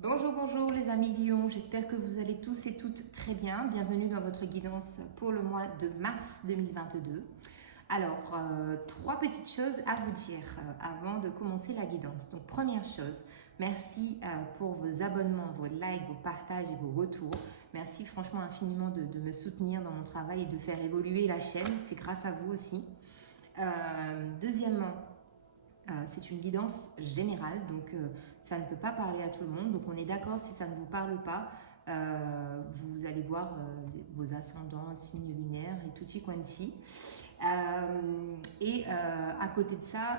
Bonjour, bonjour les amis Lions, j'espère que vous allez tous et toutes très bien. Bienvenue dans votre guidance pour le mois de mars 2022. Alors, trois petites choses à vous dire avant de commencer la guidance. Donc, première chose, merci pour vos abonnements, vos likes, vos partages et vos retours. Merci franchement infiniment de me soutenir dans mon travail et de faire évoluer la chaîne. C'est grâce à vous aussi. Deuxièmement, c'est une guidance générale, donc ça ne peut pas parler à tout le monde. Donc on est d'accord, si ça ne vous parle pas, vous allez voir vos ascendants, signes lunaires et tutti quanti. À côté de ça,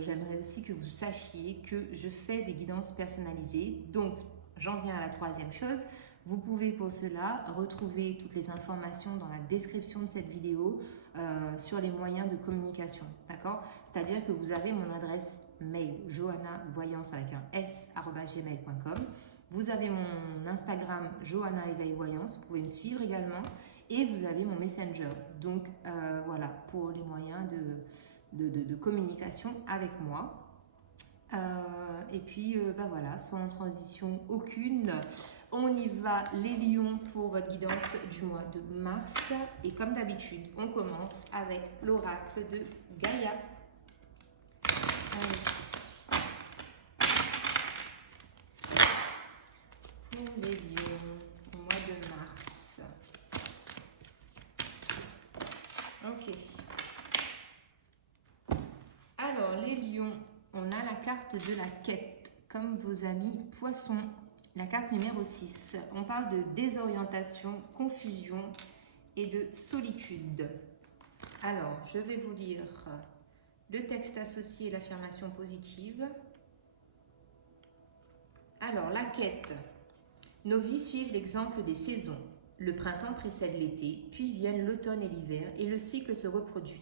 j'aimerais aussi que vous sachiez que je fais des guidances personnalisées. Donc j'en viens à la troisième chose. Vous pouvez pour cela retrouver toutes les informations dans la description de cette vidéo sur les moyens de communication, d'accord? C'est-à-dire que vous avez mon adresse mail johanna-voyance avec un s@gmail.com. Vous avez mon Instagram Johanna Éveil Voyance, vous pouvez me suivre également, et vous avez mon Messenger. Donc voilà, pour les moyens de communication avec moi. Et puis voilà, sans transition aucune, on y va les lions pour votre guidance du mois de mars. Et comme d'habitude, on commence avec l'oracle de Gaïa. Allez. Pour les lions au mois de mars. Ok. Alors les lions, on a la carte de la quête, comme vos amis poissons, la carte numéro 6. On parle de désorientation, confusion et de solitude. Alors, je vais vous lire le texte associé et l'affirmation positive. Alors, la quête. Nos vies suivent l'exemple des saisons. Le printemps précède l'été, puis viennent l'automne et l'hiver, et le cycle se reproduit.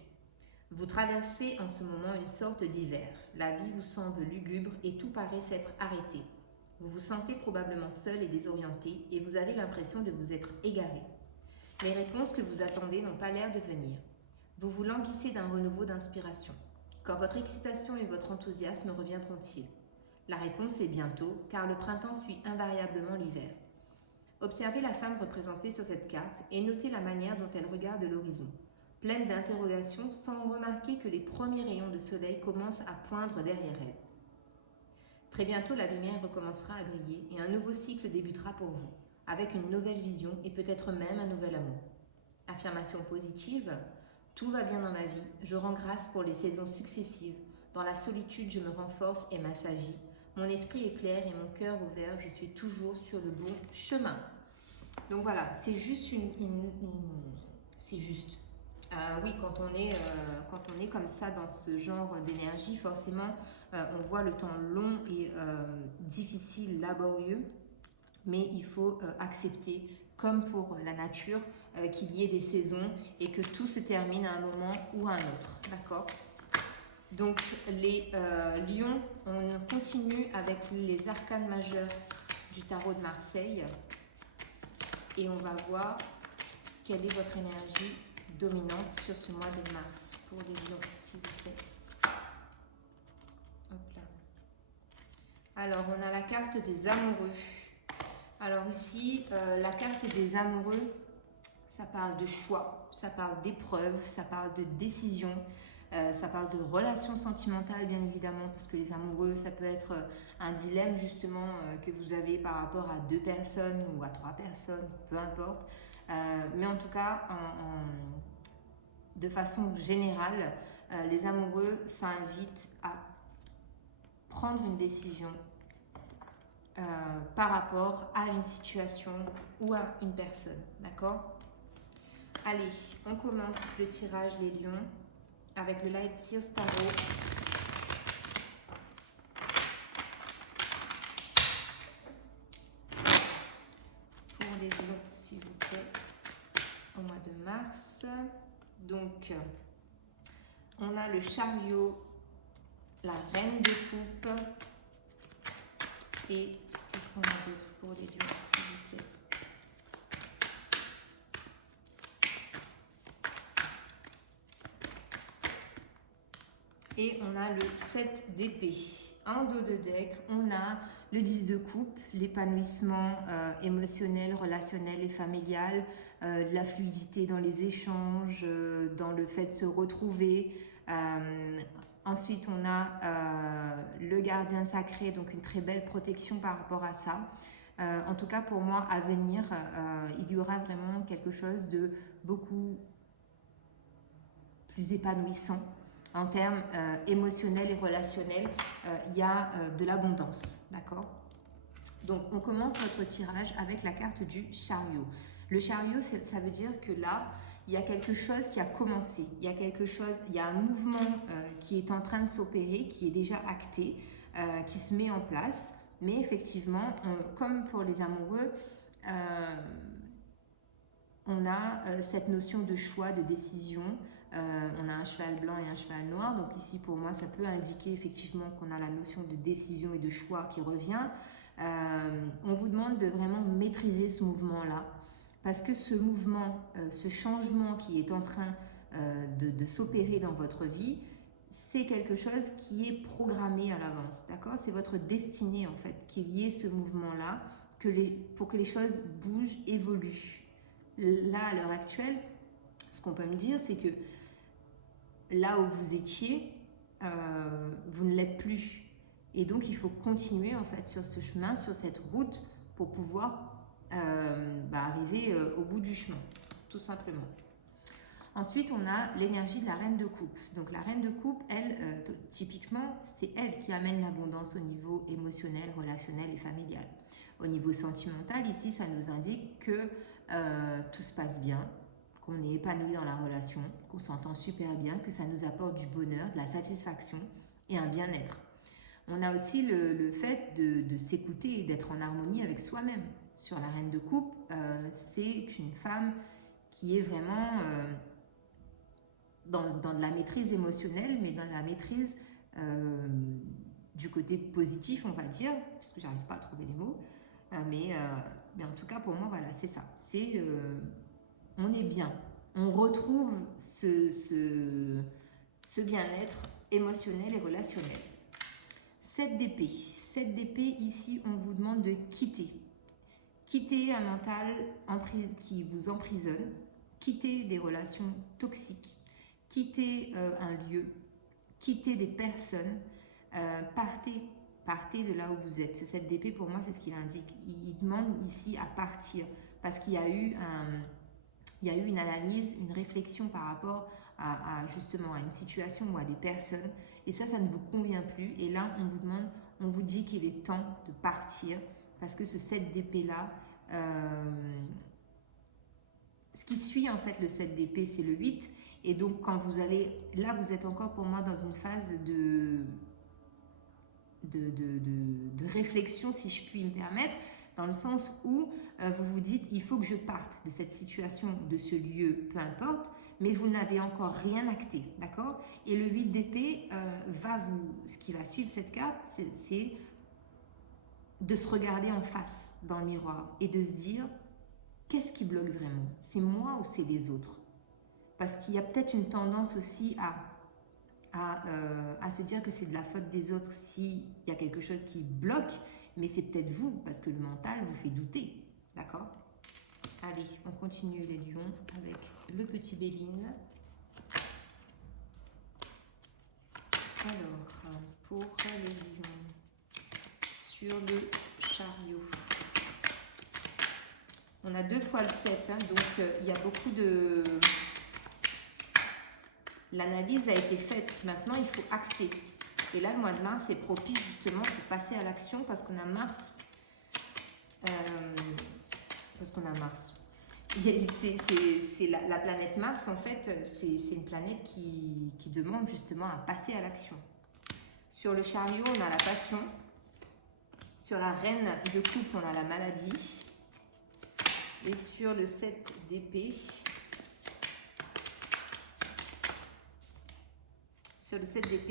Vous traversez en ce moment une sorte d'hiver. La vie vous semble lugubre et tout paraît s'être arrêté. Vous vous sentez probablement seul et désorienté et vous avez l'impression de vous être égaré. Les réponses que vous attendez n'ont pas l'air de venir. Vous vous languissez d'un renouveau d'inspiration. Quand votre excitation et votre enthousiasme reviendront-ils? La réponse est bientôt, car le printemps suit invariablement l'hiver. Observez la femme représentée sur cette carte et notez la manière dont elle regarde l'horizon. Pleine d'interrogations, sans remarquer que les premiers rayons de soleil commencent à poindre derrière elle. Très bientôt, la lumière recommencera à briller et un nouveau cycle débutera pour vous, avec une nouvelle vision et peut-être même un nouvel amour. Affirmation positive, tout va bien dans ma vie, je rends grâce pour les saisons successives. Dans la solitude, je me renforce et m'assagis. Mon esprit est clair et mon cœur ouvert, je suis toujours sur le bon chemin. Donc voilà, c'est juste c'est juste. Oui, quand on est comme ça dans ce genre d'énergie, forcément, on voit le temps long et difficile, laborieux, mais il faut accepter, comme pour la nature, qu'il y ait des saisons et que tout se termine à un moment ou à un autre, d'accord? Donc les lions, on continue avec les arcanes majeures du tarot de Marseille et on va voir quelle est votre énergie dominante sur ce mois de mars pour les lions, s'il vous plaît. Hop là. Alors, on a la carte des amoureux. Alors ici, la carte des amoureux, ça parle de choix, ça parle d'épreuves, ça parle de décision, ça parle de relations sentimentales, bien évidemment, parce que les amoureux, ça peut être un dilemme, justement, que vous avez par rapport à 2 personnes ou à 3 personnes, peu importe. Mais en tout cas, de façon générale, les amoureux, ça invite à prendre une décision par rapport à une situation ou à une personne, d'accord? Allez, on commence le tirage les lions avec le Light Seals Tarot. Pour les lions, s'il vous plaît, au mois de mars. Donc, on a le chariot, la reine de coupe et qu'est-ce qu'on a d'autre pour les lions, s'il vous plaît? Et on a le 7 d'épée. En dos de deck, on a le 10 de coupe, l'épanouissement émotionnel, relationnel et familial, la fluidité dans les échanges, dans le fait de se retrouver. Ensuite, on a le gardien sacré, donc une très belle protection par rapport à ça. En tout cas, pour moi, à venir, il y aura vraiment quelque chose de beaucoup plus épanouissant en termes émotionnels et relationnels. Il y a de l'abondance, d'accord? Donc, on commence notre tirage avec la carte du chariot. Le chariot, ça veut dire que là, il y a quelque chose qui a commencé. Il y a quelque chose, il y a un mouvement qui est en train de s'opérer, qui est déjà acté, qui se met en place. Mais effectivement, comme pour les amoureux, on a cette notion de choix, de décision. On a un cheval blanc et un cheval noir. Donc ici, pour moi, ça peut indiquer effectivement qu'on a la notion de décision et de choix qui revient. On vous demande de vraiment maîtriser ce mouvement-là. Parce que ce mouvement, ce changement qui est en train de s'opérer dans votre vie, c'est quelque chose qui est programmé à l'avance, d'accord? C'est votre destinée, en fait, qu'il y ait ce mouvement-là pour que les choses bougent, évoluent. Là, à l'heure actuelle, ce qu'on peut me dire, c'est que là où vous étiez, vous ne l'êtes plus. Et donc, il faut continuer, en fait, sur ce chemin, sur cette route, pour pouvoir arriver au bout du chemin, tout simplement. Ensuite, on a l'énergie de la reine de coupe. Donc, la reine de coupe, elle, typiquement, c'est elle qui amène l'abondance au niveau émotionnel, relationnel et familial. Au niveau sentimental, ici, ça nous indique que tout se passe bien, qu'on est épanoui dans la relation, qu'on s'entend super bien, que ça nous apporte du bonheur, de la satisfaction et un bien-être. On a aussi le fait de s'écouter et d'être en harmonie avec soi-même. Sur la reine de coupe, c'est une femme qui est vraiment dans de la maîtrise émotionnelle, mais dans la maîtrise du côté positif, on va dire, parce que j'arrive pas à trouver les mots, mais en tout cas, pour moi, voilà, c'est ça. C'est on est bien. On retrouve ce bien-être émotionnel et relationnel. 7 d'épée. 7 d'épée, ici, on vous demande de quitter. Quitter un mental qui vous emprisonne. Quitter des relations toxiques. Quitter un lieu. Quitter des personnes. Partez de là où vous êtes. Ce 7 d'épée, pour moi, c'est ce qu'il indique. Il demande ici à partir parce qu'il y a eu une analyse, une réflexion par rapport justement à une situation ou à des personnes. Et ça ne vous convient plus. Et là, on vous dit qu'il est temps de partir parce que ce 7 d'épée-là, ce qui suit en fait le 7 d'épée, c'est le 8. Et donc, quand vous allez... Là, vous êtes encore pour moi dans une phase de réflexion, si je puis me permettre, dans le sens où vous vous dites, il faut que je parte de cette situation, de ce lieu, peu importe, mais vous n'avez encore rien acté, d'accord? Et le 8 d'épée ce qui va suivre cette carte, c'est de se regarder en face dans le miroir et de se dire, qu'est-ce qui bloque vraiment? C'est moi ou c'est les autres? Parce qu'il y a peut-être une tendance aussi à se dire que c'est de la faute des autres s'il y a quelque chose qui bloque, mais c'est peut-être vous, parce que le mental vous fait douter, d'accord? Allez, on continue les lions avec le petit Béline. Alors, pour les lions, sur le chariot, on a 2 fois le 7, hein, donc il y a beaucoup de... L'analyse a été faite, maintenant il faut acter. Et là, le mois de mars est propice justement pour passer à l'action parce qu'on a Mars. C'est la planète Mars, en fait, c'est une planète qui demande justement à passer à l'action. Sur le chariot, on a la passion. Sur la reine de coupe, on a la maladie. Et sur le 7 d'épée,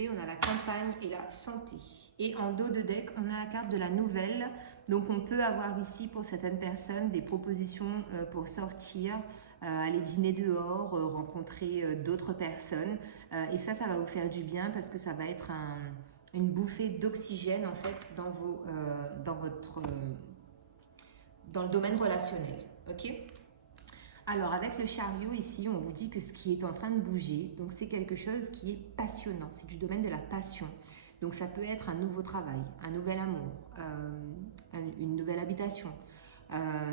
on a la campagne et la santé. Et en dos de deck, on a la carte de la nouvelle. Donc, on peut avoir ici, pour certaines personnes, des propositions pour sortir, aller dîner dehors, rencontrer d'autres personnes. Et ça va vous faire du bien parce que ça va être une bouffée d'oxygène en fait dans le domaine relationnel. Ok? Alors avec le chariot ici, on vous dit que ce qui est en train de bouger, donc c'est quelque chose qui est passionnant, c'est du domaine de la passion. Donc ça peut être un nouveau travail, un nouvel amour, une nouvelle habitation.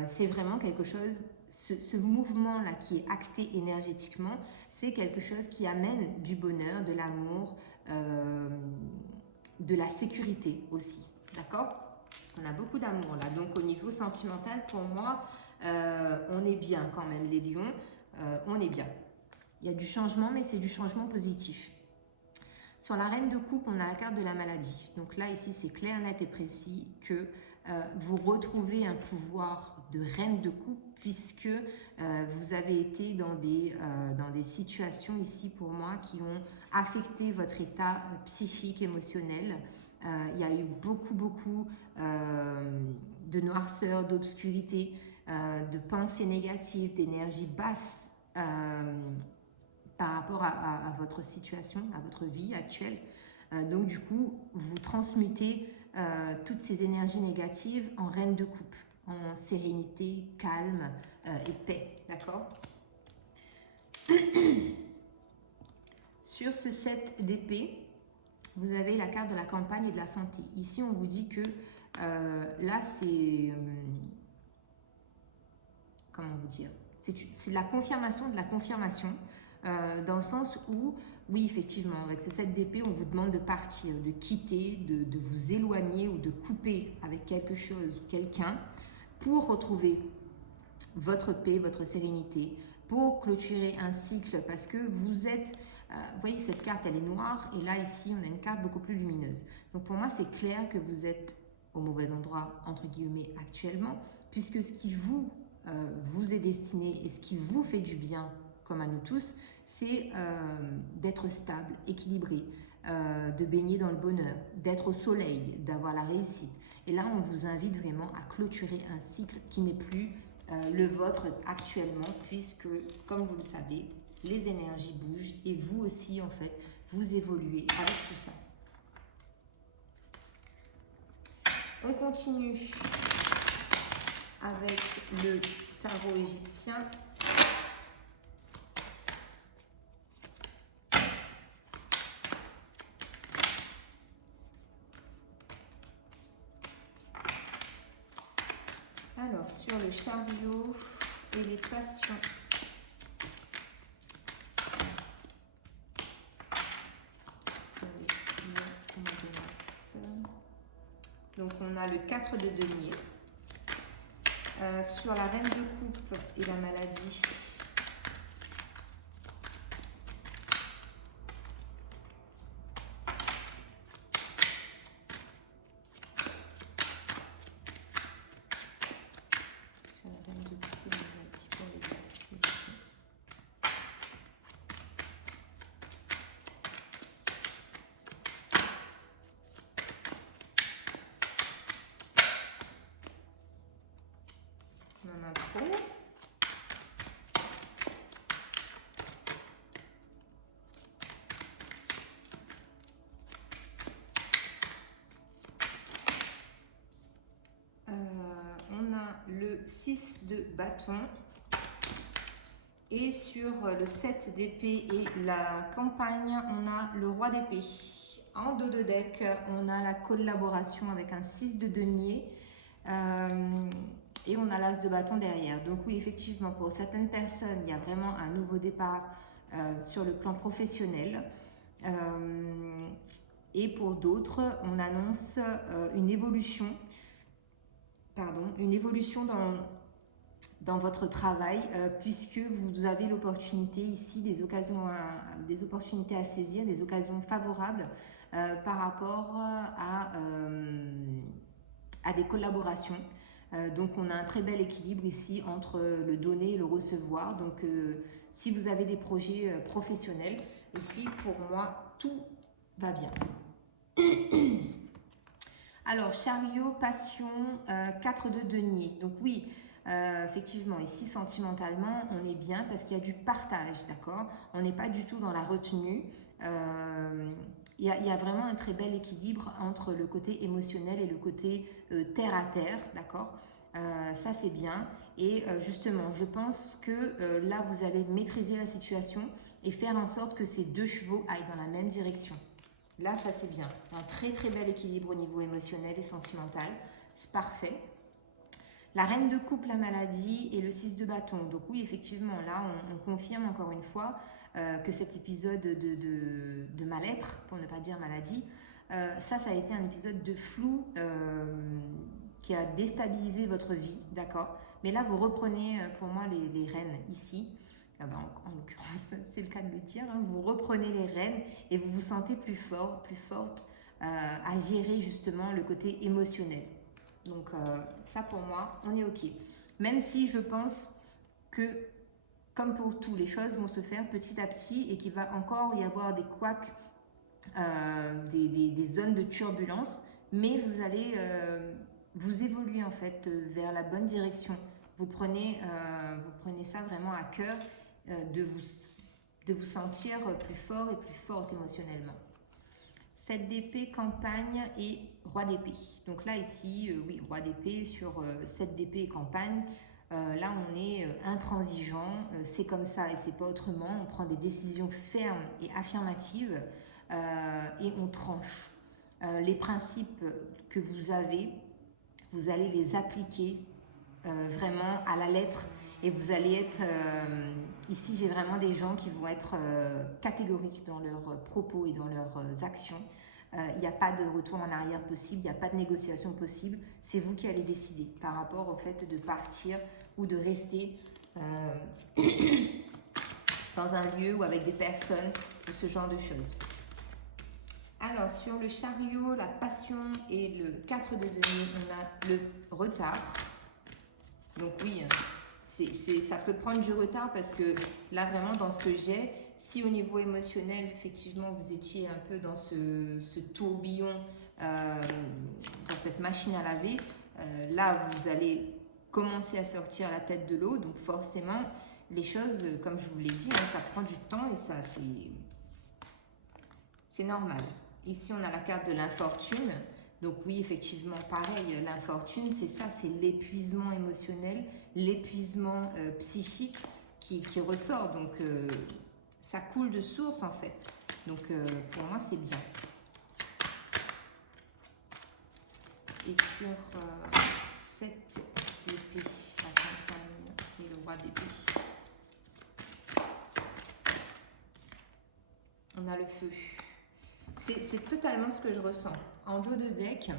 C'est vraiment quelque chose, ce mouvement-là qui est acté énergétiquement, c'est quelque chose qui amène du bonheur, de l'amour, de la sécurité aussi. D'accord? Parce qu'on a beaucoup d'amour là. Donc au niveau sentimental, pour moi, on est bien quand même les lions, on est bien. Il y a du changement, mais c'est du changement positif. Sur la reine de coupe, on a la carte de la maladie. Donc là, ici, c'est clair, net et précis que vous retrouvez un pouvoir de reine de coupe puisque vous avez été dans des situations ici, pour moi, qui ont affecté votre état psychique, émotionnel. Il y a eu beaucoup de noirceur, d'obscurité, de pensées négatives, d'énergie basse par rapport à votre situation, à votre vie actuelle. Donc du coup, vous transmutez toutes ces énergies négatives en reine de coupe, en sérénité, calme et paix. D'accord? Sur ce 7 d'épée, vous avez la carte de la campagne et de la santé. Ici, on vous dit que là, c'est... comment vous dire? C'est la confirmation de la confirmation, dans le sens où, oui, effectivement, avec ce 7 d'épée, on vous demande de partir, de quitter, de vous éloigner ou de couper avec quelque chose ou quelqu'un pour retrouver votre paix, votre sérénité, pour clôturer un cycle, parce que vous êtes... vous voyez, cette carte, elle est noire, et là, ici, on a une carte beaucoup plus lumineuse. Donc, pour moi, c'est clair que vous êtes au mauvais endroit, entre guillemets, actuellement, puisque ce qui vous est destiné et ce qui vous fait du bien, comme à nous tous, c'est d'être stable, équilibré, de baigner dans le bonheur, d'être au soleil, d'avoir la réussite. Et là, on vous invite vraiment à clôturer un cycle qui n'est plus le vôtre actuellement, puisque, comme vous le savez, les énergies bougent et vous aussi, en fait, vous évoluez avec tout ça. On continue avec le tarot égyptien. Alors, sur le chariot et les passions. Donc, on a le 4 de denier. Sur la reine de coupe et la maladie. On en a trop. On a le 6 de bâton. Et sur le 7 d'épée et la campagne, on a le roi d'épée. En dos de deck, on a la collaboration avec un 6 de denier. Et on a l'as de bâton derrière. Donc oui, effectivement, pour certaines personnes, il y a vraiment un nouveau départ sur le plan professionnel. Et pour d'autres, on annonce une évolution. Une évolution dans votre travail, puisque vous avez l'opportunité ici, des opportunités à saisir, des occasions favorables par rapport à des collaborations. Donc on a un très bel équilibre ici entre le donner et le recevoir. Donc si vous avez des projets professionnels, ici pour moi tout va bien. Alors chariot, passion, 4 de denier. Donc oui, effectivement ici sentimentalement on est bien parce qu'il y a du partage, d'accord? On n'est pas du tout dans la retenue. il y a vraiment un très bel équilibre entre le côté émotionnel et le côté terre à terre, d'accord. Ça c'est bien. Et justement, je pense que là, vous allez maîtriser la situation et faire en sorte que ces deux chevaux aillent dans la même direction. Là, ça c'est bien. Un très très bel équilibre au niveau émotionnel et sentimental. C'est parfait. La reine de coupe, la maladie et le 6 de bâton. Donc oui, effectivement, là, on confirme encore une fois que cet épisode de mal-être, pour ne pas dire maladie, ça a été un épisode de flou qui a déstabilisé votre vie, d'accord. Mais là, vous reprenez pour moi les rênes ici. Ah ben, en l'occurrence, c'est le cas de le dire. Hein, vous reprenez les rênes et vous vous sentez plus fort, plus forte à gérer justement le côté émotionnel. Donc ça pour moi, on est ok. Même si je pense que, comme pour tout, les choses vont se faire petit à petit et qu'il va encore y avoir des couacs, des zones de turbulence, mais vous allez vous évoluer en fait vers la bonne direction. Vous prenez ça vraiment à cœur de vous sentir plus fort et plus forte émotionnellement. 7 d'épée, campagne et roi d'épée. Donc là, ici, oui, roi d'épée sur 7 d'épée et campagne. Là, on est intransigeant, c'est comme ça et c'est pas autrement. On prend des décisions fermes et affirmatives et on tranche. Les principes que vous allez les appliquer vraiment à la lettre. Et vous allez être... ici, j'ai vraiment des gens qui vont être catégoriques dans leurs propos et dans leurs actions. Il n'y a pas de retour en arrière possible, il n'y a pas de négociation possible. C'est vous qui allez décider par rapport au fait de partir ou de rester dans un lieu ou avec des personnes ou ce genre de choses. Alors, sur le chariot, la passion et le 4 de denier, on a le retard. Donc oui, ça peut prendre du retard parce que là, vraiment, dans ce que j'ai, si au niveau émotionnel, effectivement, vous étiez un peu dans ce tourbillon, dans cette machine à laver, là, vous allez commencer à sortir la tête de l'eau. Donc forcément, les choses, comme je vous l'ai dit, hein, ça prend du temps et ça, c'est normal. Ici, on a la carte de l'infortune. Donc oui, effectivement, pareil, l'infortune, c'est ça, c'est l'épuisement émotionnel, l'épuisement psychique qui ressort. Donc, ça coule de source, en fait. Donc, pour moi, c'est bien. Et sur cette épée, la campagne et le roi d'épée, on a le feu. C'est totalement ce que je ressens. En dos de deck,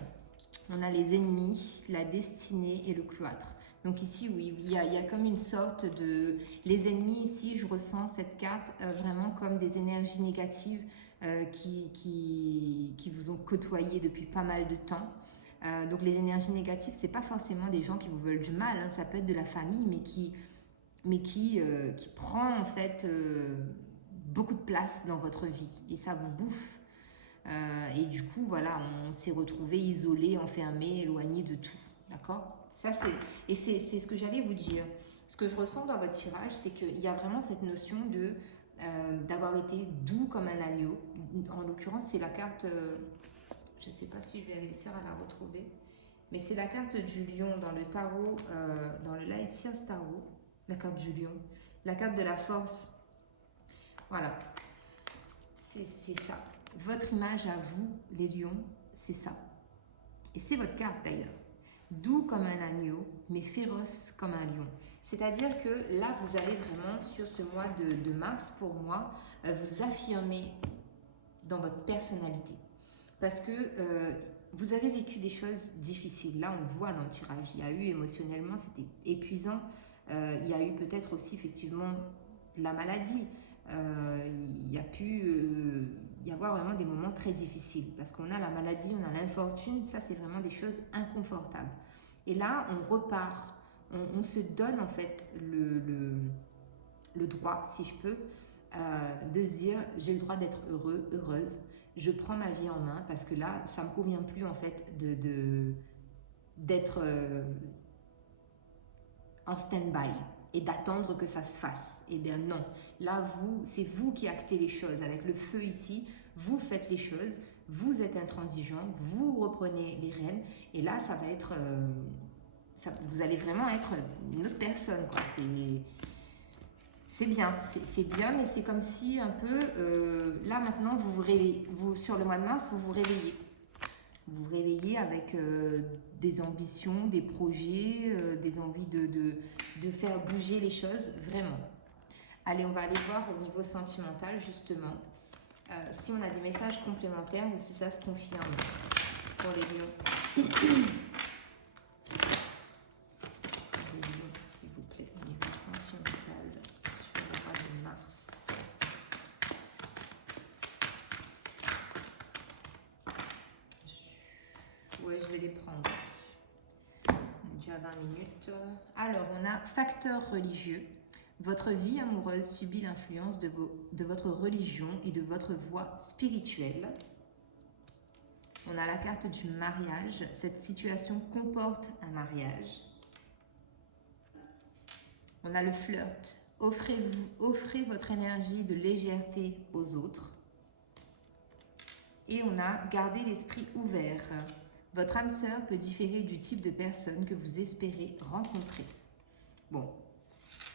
on a les ennemis, la destinée et le cloître. Donc ici, oui, il y a comme une sorte de... Les ennemis, ici, je ressens cette carte vraiment comme des énergies négatives qui vous ont côtoyé depuis pas mal de temps. Donc les énergies négatives, c'est pas forcément des gens qui vous veulent du mal, hein, ça peut être de la famille, mais qui prend en fait beaucoup de place dans votre vie et ça vous bouffe. Et du coup, voilà, on s'est retrouvé isolé, enfermé, éloigné de tout, d'accord? Ça, c'est ce que j'allais vous dire. Ce que je ressens dans votre tirage, c'est qu'il y a vraiment cette notion d'avoir été doux comme un agneau. En l'occurrence, c'est la carte, je ne sais pas si je vais réussir à la retrouver, mais c'est la carte du lion dans le tarot, dans le Light Seers Tarot, la carte du lion, la carte de la force. Voilà, c'est ça. Votre image à vous, les lions, c'est ça. Et c'est votre carte d'ailleurs. Doux comme un agneau, mais féroce comme un lion. C'est-à-dire que là, vous allez vraiment, sur ce mois de mars, pour moi, vous affirmer dans votre personnalité. Parce que vous avez vécu des choses difficiles. Là, on le voit dans le tirage. Il y a eu émotionnellement, c'était épuisant. Il y a eu peut-être aussi, effectivement, de la maladie. Il y a pu y avoir vraiment des moments très difficiles parce qu'on a la maladie, on a l'infortune, ça c'est vraiment des choses inconfortables. Et là, on repart, on se donne en fait le droit, si je peux, de se dire j'ai le droit d'être heureux, heureuse, je prends ma vie en main parce que là, ça ne me convient plus en fait d'être en stand-by et d'attendre que ça se fasse. Eh bien non, là c'est vous qui actez les choses. Avec le feu ici, Vous faites les choses, vous êtes intransigeant, vous reprenez les rênes et là, ça va être... vous allez vraiment être une autre personne, quoi. C'est bien, c'est bien, mais c'est comme si un peu, là maintenant, vous vous réveillez, sur le mois de mars, vous vous réveillez. Vous vous réveillez avec des ambitions, des projets, des envies de faire bouger les choses, vraiment. Allez, on va aller voir au niveau sentimental, justement, si on a des messages complémentaires ou si ça se confirme pour les lions. S'il vous plaît, au niveau sentimental sur le mois de mars. Oui, je vais les prendre. On est déjà à 20 minutes. Alors, on a facteur religieux. Votre vie amoureuse subit l'influence de votre religion et de votre voie spirituelle. On a la carte du mariage. Cette situation comporte un mariage. On a le flirt. Offrez votre énergie de légèreté aux autres. Et on a gardé l'esprit ouvert. Votre âme sœur peut différer du type de personne que vous espérez rencontrer. Bon,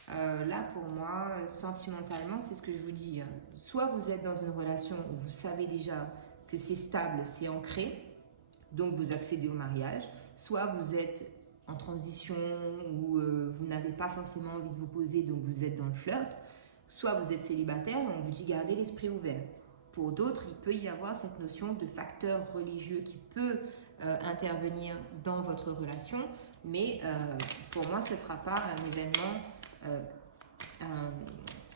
là pour moi, sentimentalement, c'est ce que je vous dis. Soit vous êtes dans une relation où vous savez déjà que c'est stable, c'est ancré, donc vous accédez au mariage. Soit vous êtes en transition où vous n'avez pas forcément envie de vous poser, donc vous êtes dans le flirt. Soit vous êtes célibataire et on vous dit gardez l'esprit ouvert. Pour d'autres, il peut y avoir cette notion de facteur religieux qui peut intervenir dans votre relation, mais pour moi, ce ne sera pas un événement,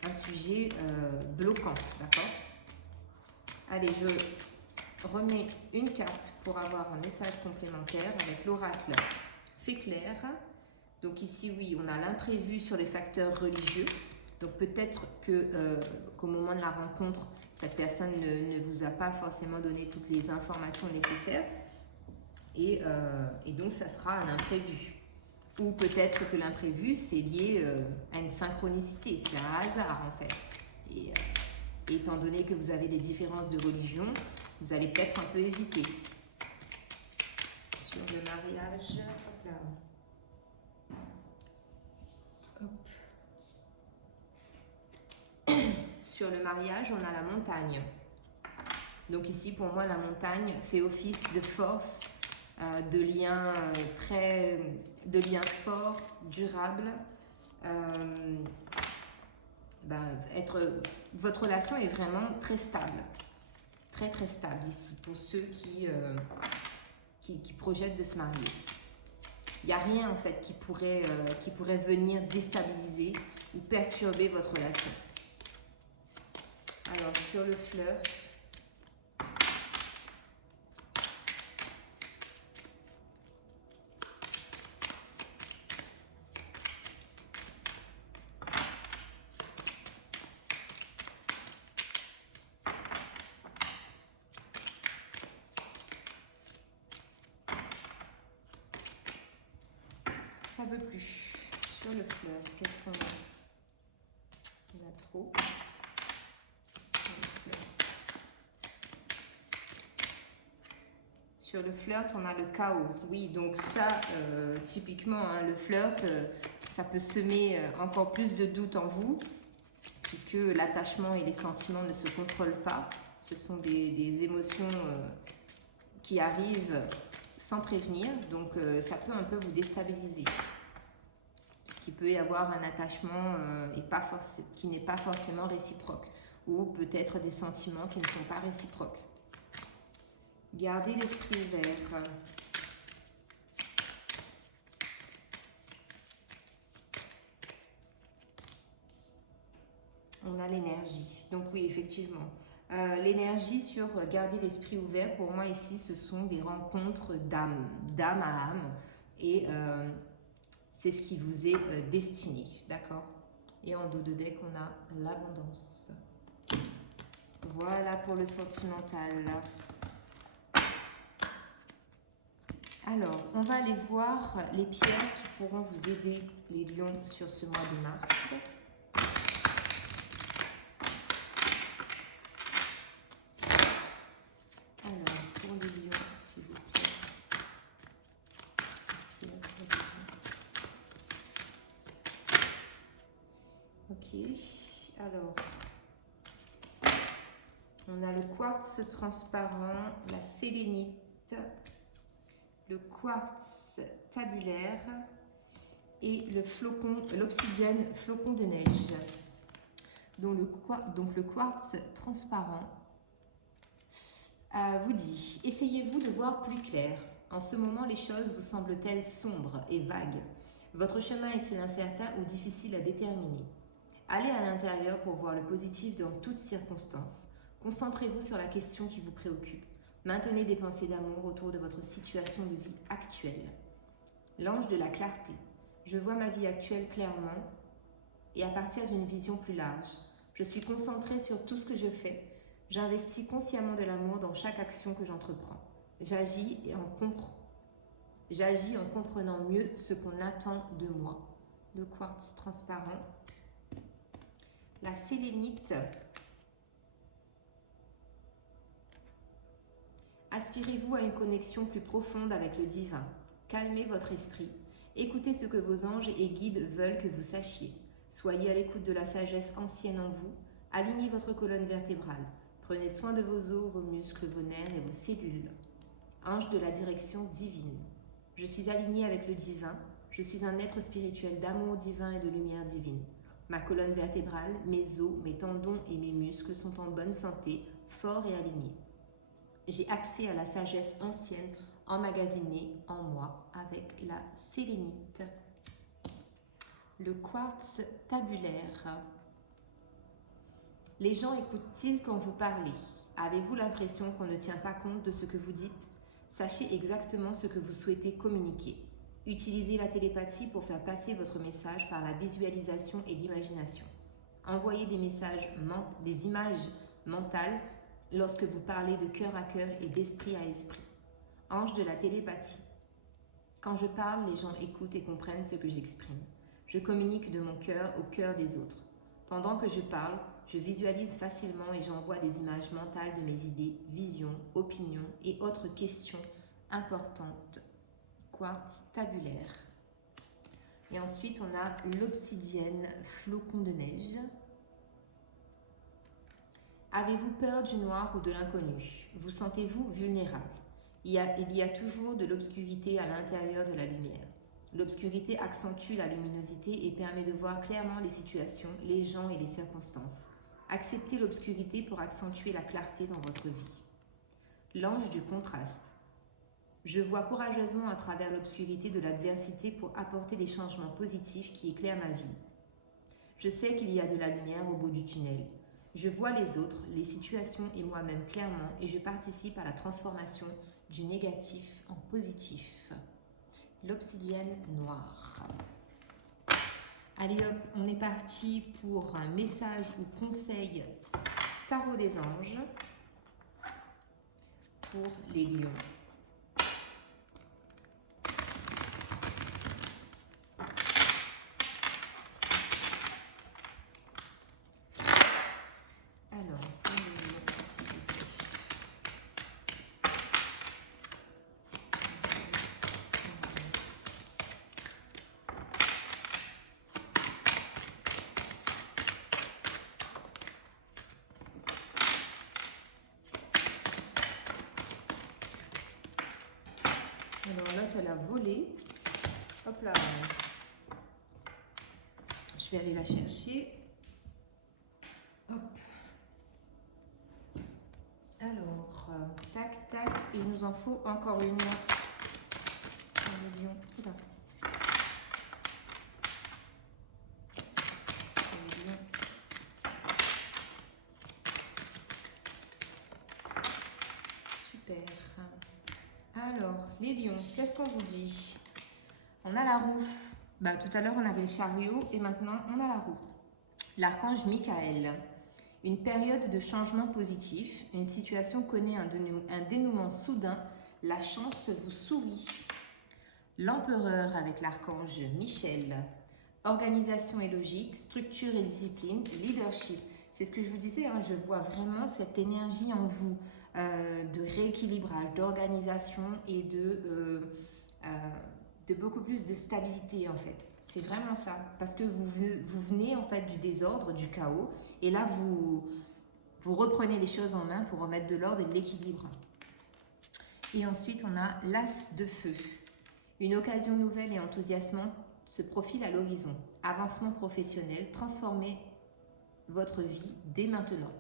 un sujet bloquant, d'accord? Allez, je remets une carte pour avoir un message complémentaire avec l'oracle fait clair. Donc ici, oui, on a l'imprévu sur les facteurs religieux. Donc peut-être qu'au moment de la rencontre, cette personne ne vous a pas forcément donné toutes les informations nécessaires. Et donc, ça sera un imprévu. Ou peut-être que l'imprévu, c'est lié à une synchronicité. C'est un hasard, en fait. Et étant donné que vous avez des différences de religion, vous allez peut-être un peu hésiter. Sur le mariage, hop là. Hop. Sur le mariage, on a la montagne. Donc ici, pour moi, la montagne fait office de force, de liens forts, durables. Votre relation est vraiment très stable, très stable ici pour ceux qui projettent de se marier. Il n'y a rien en fait qui pourrait venir déstabiliser ou perturber votre relation. Alors sur le flirt, ça ne veut plus. Sur le flirt, qu'est-ce qu'on a? On a trop. Sur le flirt, on a le chaos. Oui, donc ça, typiquement, hein, le flirt, ça peut semer encore plus de doutes en vous, puisque l'attachement et les sentiments ne se contrôlent pas. Ce sont des émotions qui arrivent sans prévenir, donc ça peut un peu vous déstabiliser. Puisqu'il peut y avoir un attachement qui n'est pas forcément réciproque, ou peut-être des sentiments qui ne sont pas réciproques. Gardez l'esprit ouvert. On a l'énergie. Donc oui, effectivement. L'énergie sur garder l'esprit ouvert, pour moi ici, ce sont des rencontres d'âme à âme. Et c'est ce qui vous est destiné. D'accord? Et en dos de deck, on a l'abondance. Voilà pour le sentimental. Alors, on va aller voir les pierres qui pourront vous aider, les lions, sur ce mois de mars. Alors, on a le quartz transparent, la sélénite, le quartz tabulaire et le flocon, l'obsidienne flocon de neige. Donc le quartz transparent vous dit, essayez-vous de voir plus clair. En ce moment, les choses vous semblent-elles sombres et vagues? Votre chemin est-il incertain ou difficile à déterminer? Allez à l'intérieur pour voir le positif dans toutes circonstances. Concentrez-vous sur la question qui vous préoccupe. Maintenez des pensées d'amour autour de votre situation de vie actuelle. L'ange de la clarté. Je vois ma vie actuelle clairement et à partir d'une vision plus large. Je suis concentrée sur tout ce que je fais. J'investis consciemment de l'amour dans chaque action que j'entreprends. J'agis en comprenant mieux ce qu'on attend de moi. Le quartz transparent. La sélénite. Aspirez-vous à une connexion plus profonde avec le divin. Calmez votre esprit. Écoutez ce que vos anges et guides veulent que vous sachiez. Soyez à l'écoute de la sagesse ancienne en vous. Alignez votre colonne vertébrale. Prenez soin de vos os, vos muscles, vos nerfs et vos cellules. Ange de la direction divine. Je suis aligné avec le divin. Je suis un être spirituel d'amour divin et de lumière divine. Ma colonne vertébrale, mes os, mes tendons et mes muscles sont en bonne santé, forts et alignés. J'ai accès à la sagesse ancienne emmagasinée en moi avec la sélénite. Le quartz tabulaire. Les gens écoutent-ils quand vous parlez? Avez-vous l'impression qu'on ne tient pas compte de ce que vous dites? Sachez exactement ce que vous souhaitez communiquer. Utilisez la télépathie pour faire passer votre message par la visualisation et l'imagination. Envoyez des images mentales lorsque vous parlez de cœur à cœur et d'esprit à esprit. Ange de la télépathie. Quand je parle, les gens écoutent et comprennent ce que j'exprime. Je communique de mon cœur au cœur des autres. Pendant que je parle, je visualise facilement et j'envoie des images mentales de mes idées, visions, opinions et autres questions importantes. Quartz tabulaire. Et ensuite, on a l'obsidienne flocon de neige. Avez-vous peur du noir ou de l'inconnu? Vous sentez-vous vulnérable? Il y a toujours de l'obscurité à l'intérieur de la lumière. L'obscurité accentue la luminosité et permet de voir clairement les situations, les gens et les circonstances. Acceptez l'obscurité pour accentuer la clarté dans votre vie. L'ange du contraste. Je vois courageusement à travers l'obscurité de l'adversité pour apporter des changements positifs qui éclairent ma vie. Je sais qu'il y a de la lumière au bout du tunnel. Je vois les autres, les situations et moi-même clairement et je participe à la transformation du négatif en positif. L'obsidienne noire. Allez hop, on est parti pour un message ou conseil tarot des anges pour les lions. Alors là, tu as la volée. Hop là. Je vais aller la chercher. Hop. Alors, tac, tac. Et il nous en faut encore une. Un lion. Oula. Super. Alors, les lions, qu'est-ce qu'on vous dit? On a la roue. Tout à l'heure, on avait le chariot et maintenant, on a la roue. L'archange Michael. Une période de changement positif. Une situation connaît un dénouement soudain. La chance vous sourit. L'empereur avec l'archange Michel. Organisation et logique, structure et discipline, leadership. C'est ce que je vous disais, hein, je vois vraiment cette énergie en vous de rééquilibrage, d'organisation et de de beaucoup plus de stabilité en fait. C'est vraiment ça. Parce que vous venez en fait du désordre, du chaos. Et là, vous reprenez les choses en main pour remettre de l'ordre et de l'équilibre. Et ensuite, on a l'as de feu. Une occasion nouvelle et enthousiasmante se profile à l'horizon. Avancement professionnel, transformez votre vie dès maintenant.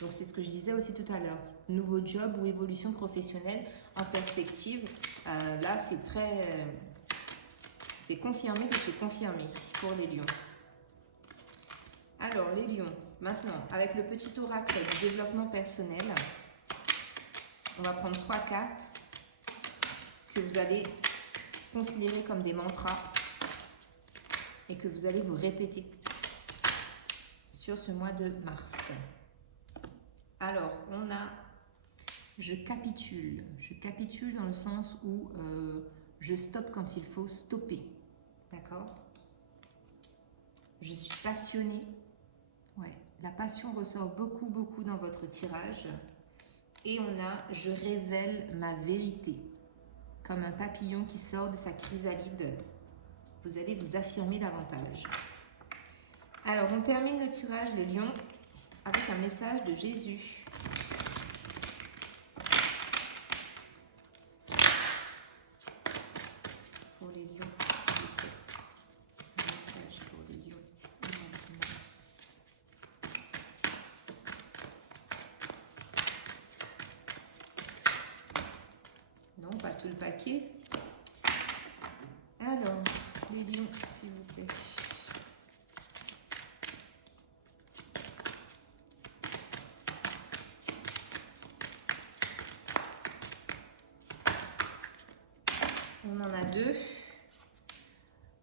Donc c'est ce que je disais aussi tout à l'heure. Nouveau job ou évolution professionnelle en perspective. Là, c'est confirmé de chez confirmé pour les lions. Alors les lions, maintenant, avec le petit oracle du développement personnel, on va prendre 3 cartes que vous allez considérer comme des mantras et que vous allez vous répéter sur ce mois de mars. Alors, on a je capitule. Je capitule dans le sens où je stoppe quand il faut stopper. D'accord? Je suis passionnée. Ouais, la passion ressort beaucoup, beaucoup dans votre tirage. Et on a je révèle ma vérité. Comme un papillon qui sort de sa chrysalide, vous allez vous affirmer davantage. Alors, on termine le tirage, les lions, avec un message de Jésus. Pour les lions, un message pour les lions. Non, pas tout le paquet. Alors, les lions, s'il vous plaît. On en a 2.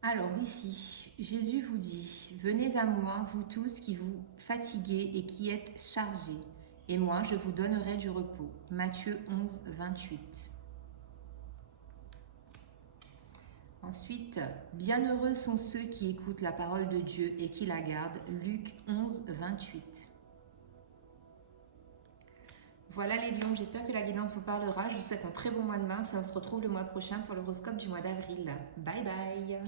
Alors ici, Jésus vous dit, venez à moi, vous tous qui vous fatiguez et qui êtes chargés, et moi je vous donnerai du repos. Matthieu 11, 28. Ensuite, bienheureux sont ceux qui écoutent la parole de Dieu et qui la gardent. Luc 11, 28. Voilà les lions, j'espère que la guidance vous parlera. Je vous souhaite un très bon mois de mars et on se retrouve le mois prochain pour l'horoscope du mois d'avril. Bye bye.